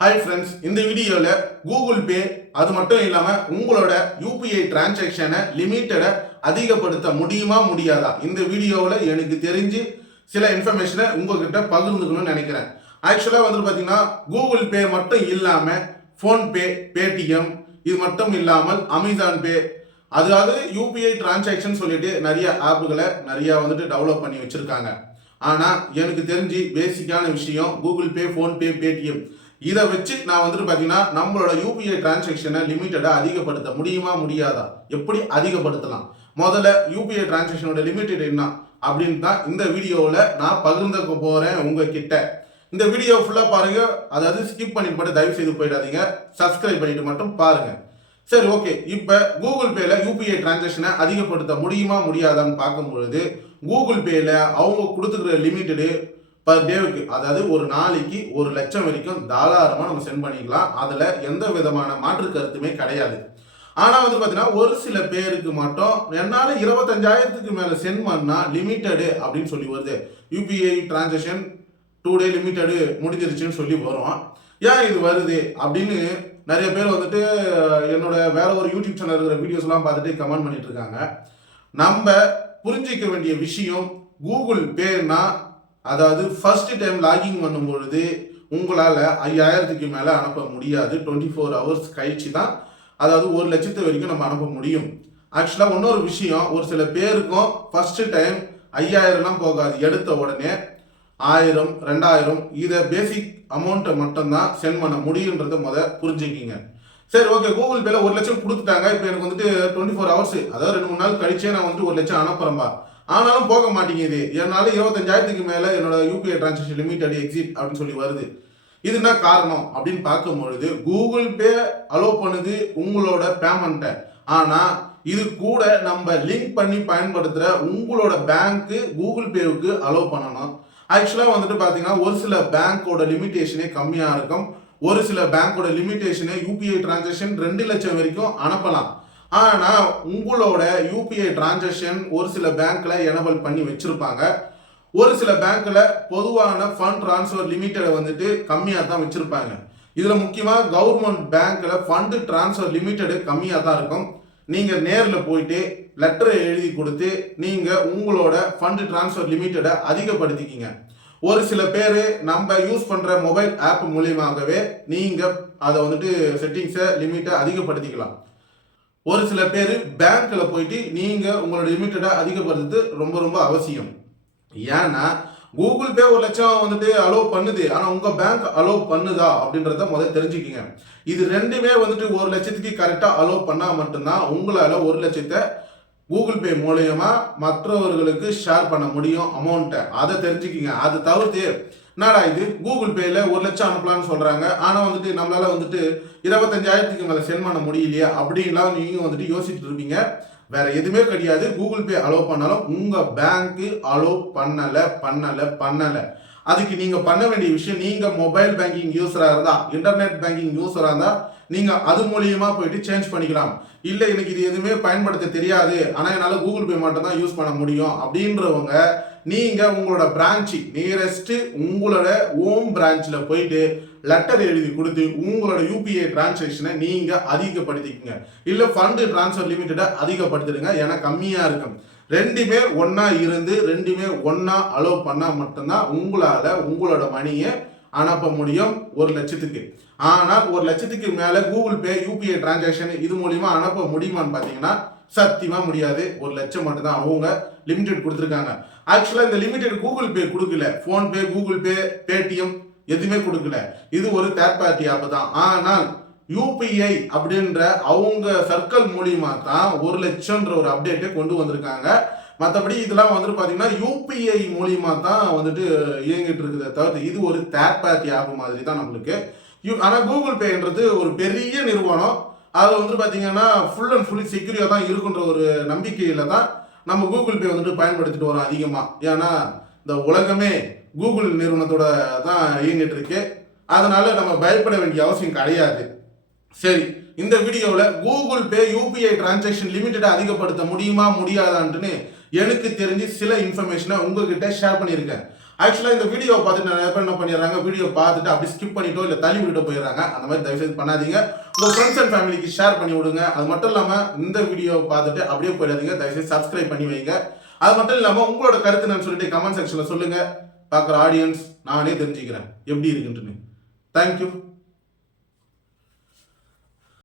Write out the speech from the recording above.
Hi friends, இந்த வீடியோவில் Google Pay அது மட்டும் இல்லாமல் உங்களோட யூபிஐ டிரான்சாக்ஷனை லிமிட்டடை அதிகப்படுத்த முடியுமா முடியாதா? இந்த வீடியோவில் எனக்கு தெரிஞ்சு சில இன்ஃபர்மேஷனை உங்ககிட்ட பகிர்ந்துக்கணும்னு நினைக்கிறேன். ஆக்சுவலாக பார்த்தீங்கன்னா கூகுள் பே மட்டும் இல்லாமல் ஃபோன்பே, பேடிஎம் இது மட்டும் இல்லாமல் அமேசான் பே, அதாவது யூபிஐ டிரான்சாக்ஷன் சொல்லிட்டு நிறைய ஆப்புகளை நிறைய டெவலப் பண்ணி வச்சிருக்காங்க. ஆனால் எனக்கு தெரிஞ்சு பேசிக்கான விஷயம் கூகுள் பே, ஃபோன்பே, பேடிஎம் இதை வச்சு நான் பார்த்தீங்கன்னா நம்மளோட யூபிஐ டிரான்சாக்ஷனை லிமிட்டடாக அதிகப்படுத்த முடியுமா முடியாதா? எப்படி அதிகப்படுத்தலாம்? முதல்ல யூபிஐ டிரான்சாக்ஷனோட லிமிட்டட் என்ன அப்படின்னு தான் இந்த வீடியோவில் நான் பகிர்ந்துக்க போகிறேன் உங்ககிட்ட. இந்த வீடியோ ஃபுல்லாக பாருங்க, அதாவது ஸ்கிப் பண்ணிட்டு மட்டும் தயவு செய்து போயிடாதீங்க, சப்ஸ்கிரைப் பண்ணிட்டு மட்டும் பாருங்க. சரி, ஓகே. இப்போ கூகுள் பேல யூபிஐ டிரான்சாக்ஷனை அதிகப்படுத்த முடியுமா முடியாதான்னு பார்க்கும்பொழுது கூகுள் பேல அவங்க கொடுத்துக்கிற லிமிட்டடு பர் டேவுக்கு, அதாவது ஒரு நாளைக்கு 1 லட்சம் வரைக்கும் தாராளமாக நம்ம சென்ட் பண்ணிக்கலாம். அதில் எந்த விதமான மாற்று கருத்துமே கிடையாது. ஆனால் பார்த்தீங்கன்னா ஒரு சில பேருக்கு மட்டும் என்னால் 25,000க்கு மேலே சென்ட் பண்ணால் லிமிட்டடு அப்படின்னு சொல்லி வருது. யூபிஐ டிரான்சாக்ஷன் 2 டே லிமிட்டடு முடிஞ்சிருச்சுன்னு சொல்லி வரும். ஏன் இது வருது அப்படின்னு நிறைய பேர் என்னோட வேற ஒரு யூடியூப் சேனல் இருக்கிற வீடியோஸ்லாம் பார்த்துட்டு கமெண்ட் பண்ணிட்டு இருக்காங்க. நம்ம புரிஞ்சிக்க வேண்டிய விஷயம், கூகுள் பேனா அதாவது ஃபர்ஸ்ட் டைம் லாகின் பண்ணும் பொழுது உங்களால் 5,000க்கு மேலே அனுப்ப முடியாது. 24 ஹவர்ஸ் கழிச்சு தான், அதாவது 1 லட்சத்து வரைக்கும் நம்ம அனுப்ப முடியும். ஆக்சுவலாக இன்னொரு விஷயம், ஒரு சில பேருக்கும் ஃபர்ஸ்ட் டைம் 5,000லாம் போகாது. எடுத்த உடனே 1000, 2000 இதை பேசிக் அமௌண்ட்டை மட்டும்தான் சென்ட் பண்ண முடியுன்றதை புரிஞ்சுக்கிங்க. சரி, ஓகே. கூகுள் பேல 1 லட்சம் கொடுத்துட்டாங்க. இப்போ எனக்கு 24 ஹவர்ஸ், அதாவது 2-3 நாள் கழிச்சே நான் 1 லட்சம் அனுப்புறேன்பா. ஆனாலும் போக மாட்டேங்குது. என்னால் 25,000க்கு மேலே என்னோட யூபிஐ டிரான்சாக்ஷன் லிமிட்டட் எக்ஸிட் அப்படின்னு சொல்லி வருது. இது என்ன காரணம் அப்படின்னு பார்க்கும்பொழுது, கூகுள் பே அலோவ் பண்ணுது உங்களோட பேமெண்ட்டை. ஆனால் இது கூட நம்ம லிங்க் பண்ணி பயன்படுத்துகிற உங்களோட பேங்க்கு கூகுள் பேவுக்கு அலோவ் பண்ணணும். ஆக்சுவலாக பார்த்தீங்கன்னா ஒரு சில பேங்க்கோட லிமிட்டேஷனே கம்மியாக இருக்கும். ஒரு சில பேங்க்கோட லிமிட்டேஷனே யூபிஐ டிரான்சாக்ஷன் 2 லட்சம் வரைக்கும் அனுப்பலாம். ஆனால் உங்களோட யூபிஐ டிரான்சாக்ஷன் ஒரு சில பேங்க்ல எனபிள் பண்ணி வச்சிருப்பாங்க. ஒரு சில பேங்க்ல பொதுவான ஃபண்ட் டிரான்ஸ்ஃபர் லிமிட்டடை கம்மியாக தான் வச்சிருப்பாங்க. இதில் முக்கியமாக கவர்மெண்ட் பேங்க்ல ஃபண்ட் டிரான்ஸ்ஃபர் லிமிட்டடு கம்மியாக தான் இருக்கும். நீங்கள் நேரில் போயிட்டு லெட்டரை எழுதி கொடுத்து நீங்கள் உங்களோட ஃபண்ட் டிரான்ஸ்ஃபர் லிமிட்டடை அதிகப்படுத்திக்கிங்க. ஒரு சில பேர் நம்ம யூஸ் பண்ணுற மொபைல் ஆப் மூலியமாகவே நீங்கள் அதை செட்டிங்ஸை லிமிட்டை அதிகப்படுத்திக்கலாம். ஒரு சில பேர் பேங்க்ல போயிட்டு நீங்க உங்களோட லிமிட்டடை அதிகப்படுத்துறது ரொம்ப ரொம்ப அவசியம். ஏன்னா கூகுள் பே 1 லட்சம் அலோவ் பண்ணுது, ஆனா உங்க பேங்க் அலோவ் பண்ணுதா அப்படின்றத முதல்ல தெரிஞ்சுக்கிங்க. இது ரெண்டுமே 1 லட்சத்துக்கு கரெக்டா அலோவ் பண்ணா மட்டும்தான் உங்களால 1 லட்சத்தை கூகுள் பே மூலியமா மற்றவர்களுக்கு ஷேர் பண்ண முடியும் அமௌண்ட்டை. அதை தெரிஞ்சுக்கிங்க. அதை தவிர்த்து என்னடா இது கூகுள் பேல 1 லட்சம் அனுப்பலாம்னு சொல்றாங்க, ஆனா நம்மளால 25,000க்கு மேல சென்ட் பண்ண முடியலையா அப்படின்லாம் நீங்க யோசிச்சுட்டு இருப்பீங்க. வேற எதுவுமே கிடையாது. கூகுள் பே அலோவ் பண்ணாலும் உங்க பேங்க் அலோவ் பண்ணல. அதுக்கு நீங்க பண்ண வேண்டிய விஷயம், நீங்க மொபைல் பேங்கிங் யூஸரா இருந்தா, இன்டர்நெட் பேங்கிங் யூஸரா இருந்தா நீங்க அது மூலியமா போயிட்டு சேஞ்ச் பண்ணிக்கலாம். இல்ல எனக்கு இது எதுவுமே பயன்படுத்த தெரியாது, ஆனா என்னால கூகுள் பே மட்டும் தான் யூஸ் பண்ண முடியும் அப்படின்றவங்க நீங்க உங்களோட பிரான்ச் நியரஸ்ட் உங்களோட ஹோம் பிரான்ச்ல போயிட்டு லெட்டர் எழுதி கொடுத்து உங்களோட யூபிஐ டிரான்சாக்ஷனை நீங்க அதிகப்படுத்திக்கங்க. இல்ல ஃபண்ட் டிரான்ஸ்ஃபர் லிமிட்டடை அதிகப்படுத்திடுங்க. ஏன்னா கம்மியா இருக்கும். ரெண்டுமே ஒன்னா இருந்து ரெண்டுமே ஒன்னா அலோவ் பண்ணா மட்டும்தான் உங்களால உங்களோட மணியை அனுப்ப முடியும் 1 லட்சத்துக்கு. ஆனால் 1 லட்சத்துக்கு மேல கூகுள் பே யூபிஐ டிரான்சாக்ஷன் இது மூலியமா அனுப்ப முடியுமான்னு பாத்தீங்கன்னா சத்தியமா முடியாது. 1 லட்சம் மட்டும் தான் அவங்க லிமிடெட் கொடுத்துருக்காங்க. ஆக்சுவலா இந்த லிமிடெட் கூகுள் பே கொடுக்கல, போன்பே, கூகுள் பே, பேடிஎம் எதுவுமே கொடுக்கல. இது ஒரு தேர்ட் பார்ட்டி ஆப் தான். ஆனால் யூபிஐ அப்படின்ற அவங்க சர்க்கிள் மூலியமா தான் 1 லட்சம்ன்ற ஒரு அப்டேட்டை கொண்டு வந்திருக்காங்க. மற்றபடி இதெல்லாம் பார்த்தீங்கன்னா யூபிஐ மூலியமா தான் இயங்கிட்டு இருக்குதே தவிர்த்து இது ஒரு தேர்ட் பார்ட்டி ஆப் மாதிரி தான் நம்மளுக்கு. ஆனால் கூகுள் பேன்றது ஒரு பெரிய நிறுவனம். அதில் பார்த்தீங்கன்னா ஃபுல் அண்ட் ஃபுல்லி செக்யூரியா தான் இருக்குன்ற ஒரு நம்பிக்கையில தான் நம்ம கூகுள் பே பயன்படுத்திட்டு வரோம் அதிகமாக. ஏன்னா இந்த உலகமே கூகுள் நிறுவனத்தோட தான் இயங்கிட்டு இருக்கு. அதனால நம்ம பயப்பட வேண்டிய அவசியம் கிடையாது. சரி, இந்த வீடியோவில் கூகுள் பே யூபிஐ டிரான்சாக்ஷன் லிமிட்டடை அதிகப்படுத்த முடியுமா முடியாதான்னு எனக்கு தெரிஞ்சு சில இன்ஃபர்மேஷனை உங்ககிட்ட ஷேர் பண்ணியிருக்கேன். ஆக்சுவலாக இந்த வீடியோ பார்த்துட்டு நிறைய பேர் என்ன பண்ணிடுறாங்க, வீடியோ பார்த்துட்டு அப்படி ஸ்கிப் பண்ணிட்டோ இல்லை தள்ளி விட்டு போயிடுறாங்க. அந்த மாதிரி தயவுசெய்து பண்ணாதீங்க. உங்கள் ஃப்ரெண்ட்ஸ் அண்ட் ஃபேமிலிக்கு ஷேர் பண்ணி விடுங்க. அது மட்டும் இல்லாமல் இந்த வீடியோ பார்த்துட்டு அப்படியே போயிடாதீங்க. தயவுசெய்து சப்ஸ்கிரைப் பண்ணி வைங்க. அது மட்டும் இல்லாமல் உங்களோட கருத்து நான் சொல்லிட்டு கமெண்ட் செக்ஷனில் சொல்லுங்கள். பார்க்குற ஆடியன்ஸ் நானே தெரிஞ்சுக்கிறேன் எப்படி இருக்குன்ட்டுன்னு. தேங்க்யூ.